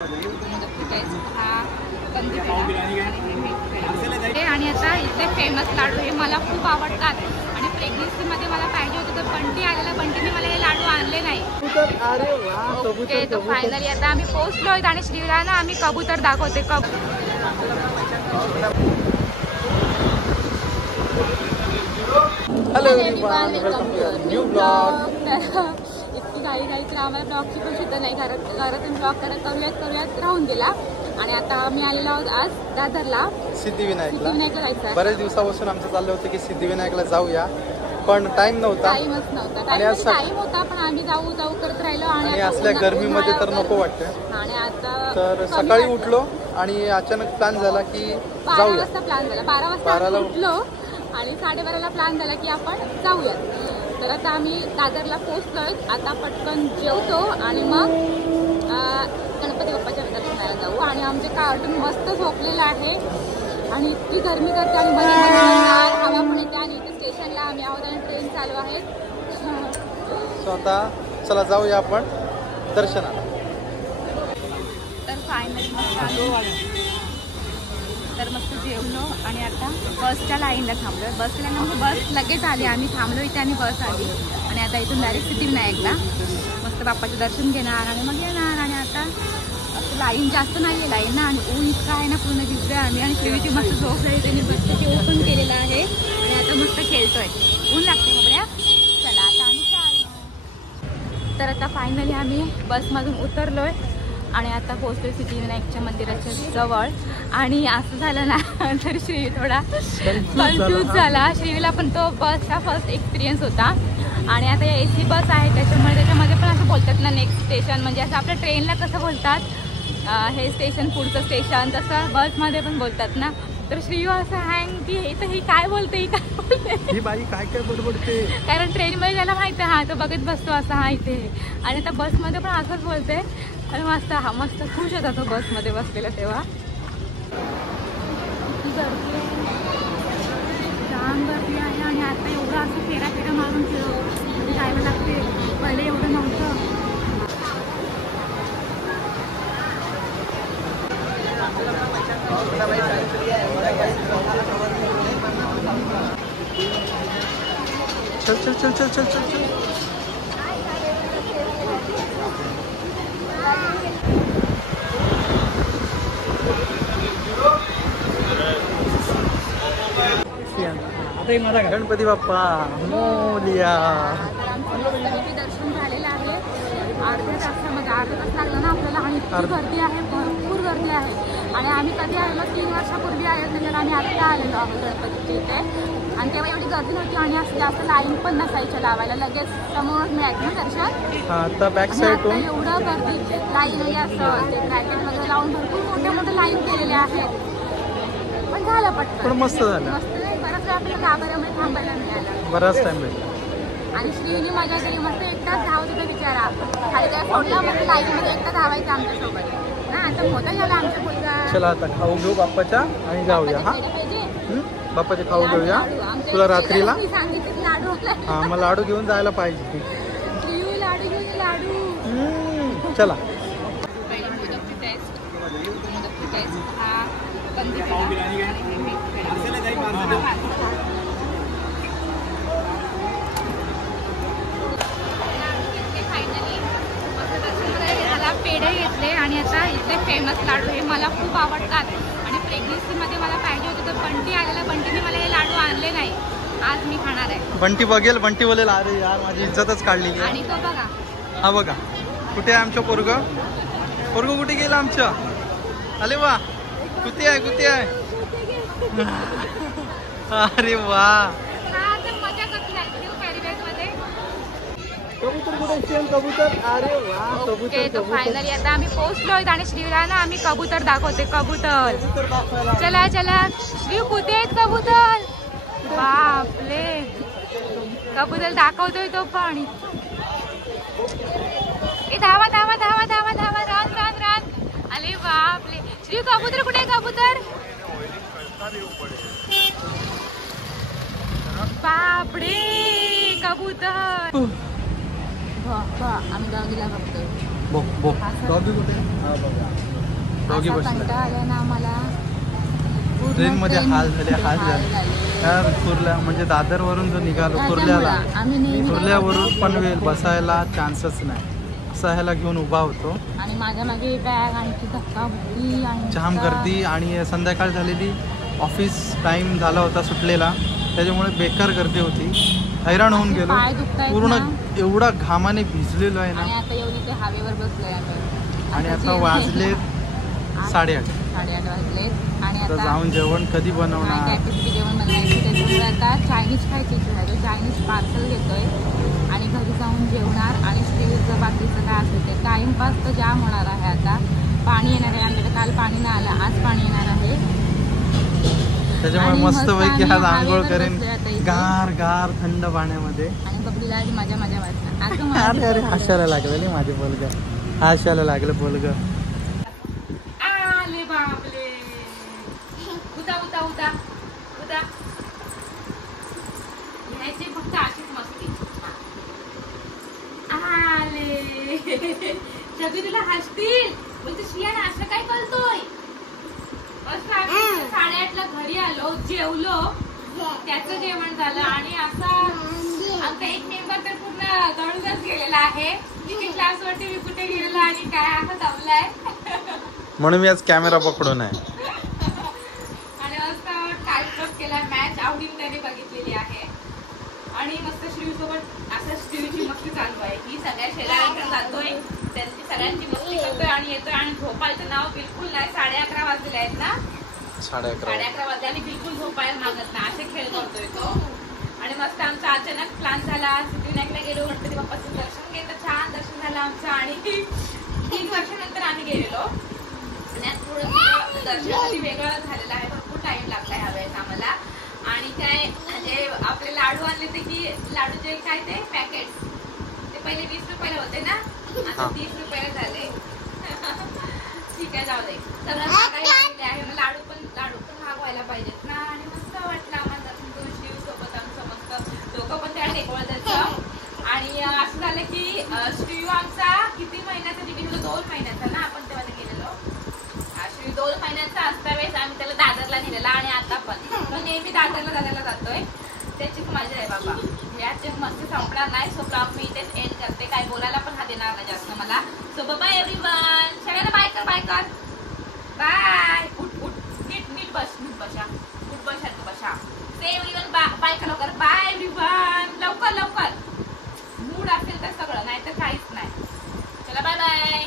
आणि आता इथले फेमस लाडू हे मला खूप आवडतात आणि प्रेग्नेन्सीमध्ये मला पाहिजे होते तर बंटी आलेला, बंटीने मला हे लाडू आणले नाही. ओके, तर फायनली आता आम्ही पोहोचलोय आणि श्रीला ना आम्ही कबूतर दाखवते. Hello everyone, welcome to new blog. इतकी गाडी तर आम्हाला ब्लॉगची पण सुद्धा नाही, घरातून ब्लॉग करूयात राहून गेला. आणि आता आम्ही आलेलो आहोत आज दादरला, सिद्धिविनायकला जायचं. बरेच दिवसापासून आमचं चाललं होतं की सिद्धिविनायकला जाऊया, पण टाइम नव्हता. टाइम होता पण आम्ही जाऊ करत राहिलो. आणि असल्या गरमीमध्ये तर नको वाटतं. आणि आता तर सकाळी उठलो आणि अचानक प्लॅन झाला की जाऊया. 12 वाजता उठलो आणि 12:30ला प्लॅन झाला की आपण जाऊयात. तर आता आम्ही दादरला पोहोचलोय. आता पटकन जेवतो आणि मग गणपती बाप्पाच्या दर्शनाला जाऊ. आणि आमचे कार्टून मस्त झोपलेलं आहे आणि इतकी गरमी करते आणि मध्ये हवा पण येते. आणि इथे स्टेशनला आम्ही आहोत आणि ट्रेन चालू आहे. सो आता चला जाऊया आपण दर्शनाला. तर फायनली मस्त जेवलो आणि आता बसच्या लाईनला थांबलो. बसच्या लाईन बस लगेच आली, आम्ही थांबलो इथे आणि बस आली. आणि आता इथून डायरेक्ट सिद्धिविनायकला मस्त बाप्पाचं दर्शन घेणार आणि मग येणार. आणि आता लाईन जास्त नाही आहे लाईन ना, आणि ऊन इतका आहे ना पूर्ण दिसतोय आम्ही. आणि शिवीची मस्त झोप आहे, त्यांनी मस्त ओपन केलेलं आहे आणि आता मस्त खेळतोय. ऊन लागते कपड्या. चला आता आम्ही चाललो. तर आता फायनली आम्ही बसमधून उतरलोय आणि आता पोहोचतोय सिद्धिविनायकच्या मंदिराच्या जवळ. आणि असं झालं ना तर श्री थोडा कन्फ्यूज झाला. श्रीला पण तो बसचा फर्स्ट एक्सपिरियन्स होता. आणि आता या AC बस आहे त्याच्यामध्ये पण असं बोलतात ना नेक्स्ट स्टेशन, म्हणजे असं आपल्या ट्रेनला कसं बोलतात हे स्टेशन पुढचं स्टेशन, तसं बसमध्ये पण बोलतात ना. तर श्रीयू असं हँग की ही काय बोलते ही बाई काय बडबडते, कारण ट्रेनमध्ये त्याला माहिती आहे, हा तो बघत बसतो असं हा इथे. आणि आता बसमध्ये पण असंच बोलते. आणि मस्त खुश होता तो बसमध्ये बसलेला तेव्हा. किती गर्दी आहे, जाम गर्दी आहे. आणि आता एवढं असं फेरा मारून जायला लागते, पहिले एवढं नव्हतं. चल. गणपती बाप्पा मोरया. दर्शन झालेलं आहे अर्ध्या तास लागला ना आपल्याला. आणि इतकी गर्दी आहे, भरपूर गर्दी आहे. आणि आम्ही कधी आलेलो 3 वर्षापूर्वी आहे, त्याच्यात आम्ही आत्ता आलेलो आहोत गणपतीच्या इथे. आणि तेव्हा एवढी गर्दी नव्हती आणि असं जास्त लाईन पण नसायच्या लावायला, लगेच समोरच मिळायचं ना दर्शन. आता बॅक साईडून एवढं गर्दी लाईन म्हणजे असं ते ब्रॅकेट वगैरे लावून भरपूर मोठे लाईन केलेले आहेत. पण झालं पटकन, मस्त झालं. मस्त बराच वेळ आपल्याला गाभाऱ्यामध्ये थांबायला मिळालं, बराच टाइम भेटला. आणि श्रीनी मजा केली मस्त. एकटाच धावत होता बिचारा, खाली काय सोडला म्हणजे लाईनमध्ये एकटा धावायचा आमच्यासोबत ना. आता मोठा झाला आमच्या मुलगा. चला आता खाऊ घेऊ बाप्पाच्या आणि जाऊया. हा बाप्पाचे खाऊ घेऊया. तुला रात्रीला लाडू हा मग लाडू घेऊन जायला पाहिजे. लाडू चला. पेढे घेतले आणि आता इथले फेमस लाडू हे मला खूप आवडतात. आणि प्रेग्नेन्सीमध्ये मला पाहिजे होते तर बंटी आलेला, बंटीने मला हे लाडू आणले नाही. आज मी खाणार आहे. बंटी बघेल, बंटी बोलेल अरे यार माझी इज्जतच काढली. आणि तो बघा, हा बघा कुठे आहे आमचं पोरग कुठे गेलं आमचं. अरे वा, कुठे आहे अरे वा. कबूतर. अरे वा. फायनली आता आम्ही पोहोचलोय आणि श्रीला ना आम्ही कबूतर दाखवते. कबूतर चला श्री कुठे आहेत कबूतर. बापले, कबूतर दाखवतोय तो पण. धावा रान. अरे बापले, श्री कबूतर कुठे आहे. कबूतर बापडे, कबूतर. आम्ही गावला बघतोय. बो बो असं- डॉगी कुठे? हा बघा डॉगी असा बसला. कंटाळा आलाय ना आम्हाला. पूर्ण ट्रेनमध्ये ट्रेन हाल झाले, हाल झाले. झाले. यार कुर्ल्या म्हणजे दादरवरून जो निघालो कुर्ल्याला, त्याच्यामुळं आम्ही नेहमी कुर्ल्यावरून पण वेळ बसायला चान्सच नाही. असा ह्याला घेऊन उभा होतो. आणि माझ्या मागे बॅग आणि ती धक्काबुक्की आणि जाम गर्दी आणि संध्याकाळ झालेली, ऑफिस टाइम झाला होता सुटलेला, त्याच्यामुळे बेकार गर्दी होती. हैराण होऊन गेलो पाय दुखतायत पूर्ण. ना. एवढा घामाने भिजलेलो आहे आणि ना. आता येऊन इथे हवेवर बसलोय आम्ही. आणि आता जेवण- वाजले 8:30. 8:30 वाजलेत आणि आता आता जाऊन जेवण कधी नाही बनवणार? कॅपॅसिटी जेवण बनवायची, त्याच्यामुळे आता चायनीज खायची इच्छा झाली. चायनीज पार्सल घेतोय आणि घरी जाऊन जेवणार आणि स्टीलचं बाकीचं काय असेल ते. टाइमपास तर जाम होणार आहे. आता पाणी येणार आहे आमच्याकडे. काल पाणी नाही आलं, आज पाणी येणार आहे. त्याच्यामुळे आणि मस्त मस्त पैकी आम्ही आज आंघोळ हवेवर करेन बसलोय आता इथे. गार गार थंड पाण्यामध्ये. आणि बबलीला आज माझ्या वाटतं. अरे अरे हसायला लागलं माझे पोलग, हसायला लागलं पोलग. आले बापले. उदा उदा उदा उदा घ्यायचे फक्त अशीच मस्ती. आले सगळी तुला हसतील. बोलते शियाना असं काय करतोय. असं आम्ही 8:30ला घरी आलो, जेवलो, त्याचं जेवण झालं आणि असं आमचा एक मेंबर तर पूर्ण गळूनच गेलेला आहे. मी क्लासवरती मी कुठे गेलेला आणि काय असं दमलाय. म्हणून मी आज कॅमेरा पकडून आहे. आणि मस्त टाइमपास केला. मॅच आवडीने त्याने बघितलेली आहे आणि मस्त श्रीसोबत असं श्रीची मस्ती चालू आहे. ही सगळ्या शेजाऱ्यांकडे जातोय, त्यांची सगळ्यांची मस्ती करतोय आणि येतोय. आणि झोपायचं नाव बिलकुल नाही. 11:30 वाजलेले आहेत ना. 11:30 वाजले आणि बिलकुल झोपायला मागत नाही. असे खेळ करतोय तो. आणि मस्त आमचा अचानक प्लॅन झाला. सिद्धिविनायकला गेलो, गणपती बाप्पाचं दर्शन घेतलं. छान दर्शन झालं आमचं आणि 3 वर्षानंतर आम्ही गेलेलो. आणि आज थोडं दर्शनासाठी वेगळं झालेलं आहे. भरपूर टाइम लागला ह्यावेळेस आम्हाला. आणि काय म्हणजे आपले लाडू आणले ते की लाडूचे काय ते पॅकेट ते पहिले 20 रुपयाला होते ना, आता 30 रुपयाला झाले. ठीक आहे, जाऊ दे. सगळं महागाई वाढलेली आहे. मग लाडू पण महाग व्हायला पाहिजेत ना. आणि मस्त वाटलं आम्हाला दर्शन करून श्रीसोबत आमचं मस्त डोकं पण त्या टेकवलं त्याचं. आणि असं झालं की श्री आमचा किती महिन्याचा गेलेलो, 2 महिन्याचा ना आपण तेव्हा गेलेलो. श्री 2 महिन्याचा असता वेळेस आम्ही त्याला दादरला नेलेला आणि आता पण तो नेहमी दादरला जातोय. त्याचीच मजा आहे बाबा. याची मस्ती संपणार नाही. सो ब्लॉग मी इथेच एंड करते. काय बोलायला पण हा देणार नाही जास्त मला. So bye everyone. सगळ्यांना बाय कर, बाय कर, बाय. उठ उठ, नीट बस, फुटबॉल सारखं बसा. से एव्हरीवन बाय कर लवकर. Bye everyone. लवकर मूड असेल तर सगळं, नाही तर काहीच नाही. चला बाय बाय.